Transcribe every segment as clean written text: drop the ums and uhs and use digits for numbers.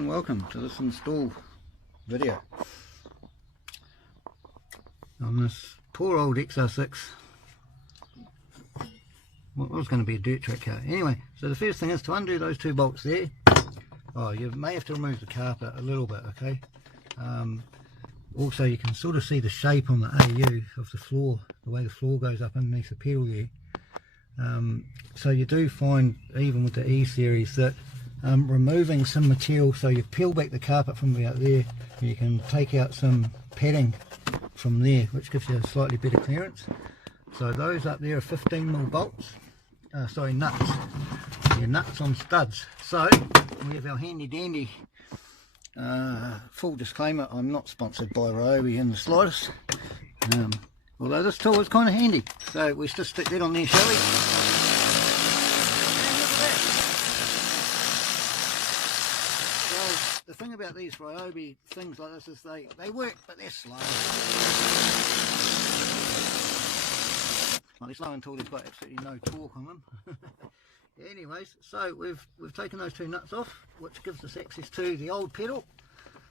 and welcome to this install video on this poor old XR6, what was going to be a dirt track car. Anyway, so the first thing is to undo those two bolts there. Oh, you may have to remove the carpet a little bit, okay. Also you can sort of see the shape on the AU of the floor, the way the floor goes up underneath the pedal there. So you do find, even with the E series, that removing some material, so you peel back the carpet from about there, you can take out some padding from there, which gives you a slightly better clearance. So those up there are 15mm bolts, sorry, nuts. They're nuts on studs. So we have our handy dandy, full disclaimer, I'm not sponsored by Ryobi in the slightest, although this tool is kind of handy. So we just stick that on there, shall we? The thing about these Ryobi things like this is they work, but they're slow. Well, they're slow until they've got absolutely no torque on them. Anyways, so we've taken those two nuts off, which gives us access to the old pedal.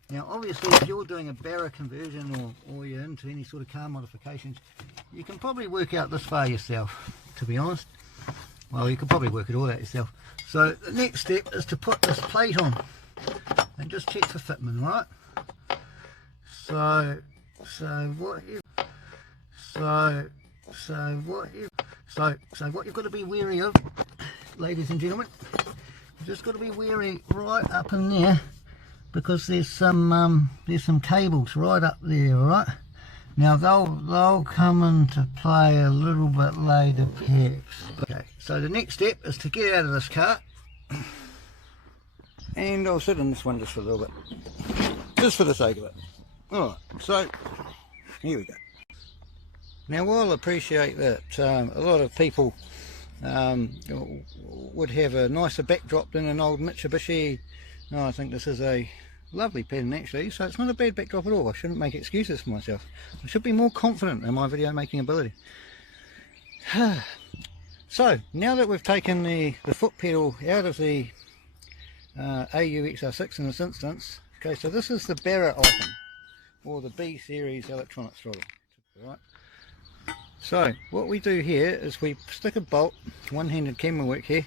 Now obviously if you're doing a barra conversion or you're into any sort of car modifications, you can probably work out this far yourself, to be honest. Well, you could probably work it all out yourself. So the next step is to put this plate on and just check for fitment, right? So what you've got to be wary of, ladies and gentlemen, you've just got to be wary right up in there, because there's some cables right up there, right? Now they'll come into play a little bit later, perhaps. Okay, so the next step is to get out of this car. And I'll sit in this one just for a little bit, just for the sake of it. Alright, so here we go. Now while I appreciate that a lot of people would have a nicer backdrop than an old Mitsubishi, no, I think this is a lovely pen actually, so it's not a bad backdrop at all. I shouldn't make excuses for myself. I should be more confident in my video making ability. So now that we've taken the foot pedal out of the AU XR6 in this instance, okay, so this is the barra item, or the B series electronic throttle, right? So what we do here is we stick a bolt, one-handed camera work here,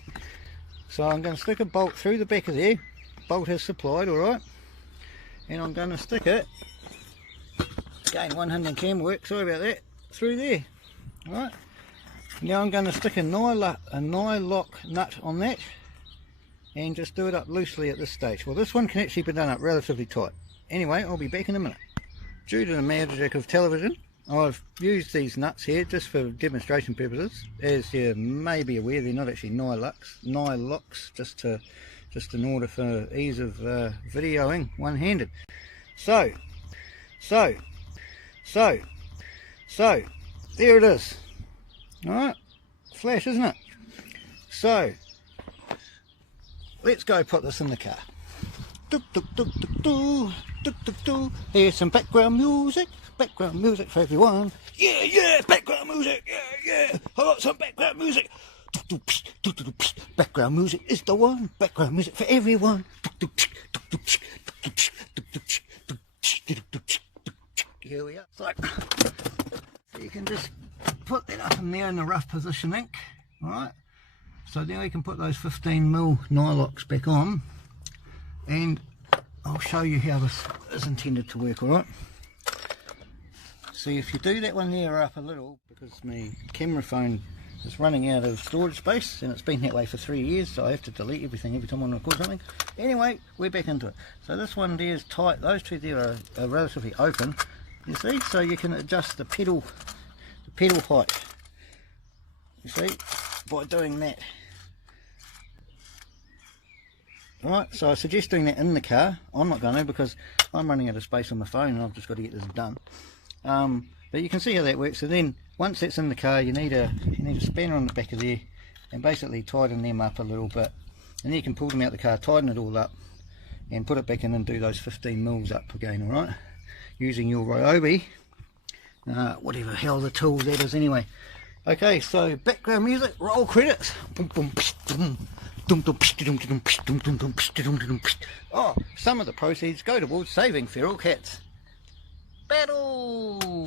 so I'm going to stick a bolt through the back of there, bolt is supplied, alright, and I'm going to stick it, again one-handed camera work, sorry about that, through there, alright. Now I'm going to stick a nylock nut on that and just do it up loosely at this stage. Well, this one can actually be done up relatively tight. Anyway, I'll be back in a minute. Due to the magic of television, I've used these nuts here just for demonstration purposes. As you may be aware, they're not actually nylocks, just in order for ease of videoing one-handed. So there it is. Alright, flash, isn't it? So let's go put this in the car. Here's some background music for everyone. Yeah, background music, yeah, I got some background music. Background music is the one, background music for everyone. Here we are. So you can just put that up in there in the rough positioning, alright? So now we can put those 15mm nylocks back on, and I'll show you how this is intended to work, alright? See, if you do that one there up a little, because my camera phone is running out of storage space, and it's been that way for 3 years, so I have to delete everything every time I want to record something. Anyway, we're back into it. So this one there is tight, those two there are relatively open, you see, so you can adjust the pedal height, you see, by doing that. Right, so I suggest doing that in the car. I'm not going to, because I'm running out of space on my phone and I've just got to get this done. But you can see how that works. So then once that's in the car, you need a spanner on the back of there and basically tighten them up a little bit, and then you can pull them out the car, tighten it all up and put it back in and do those 15mm up again, alright, using your Ryobi, whatever hell the tool that is anyway. Okay, so background music, roll credits. Boom, boom, boom, Oh, some of the proceeds go towards saving feral cats. Battle!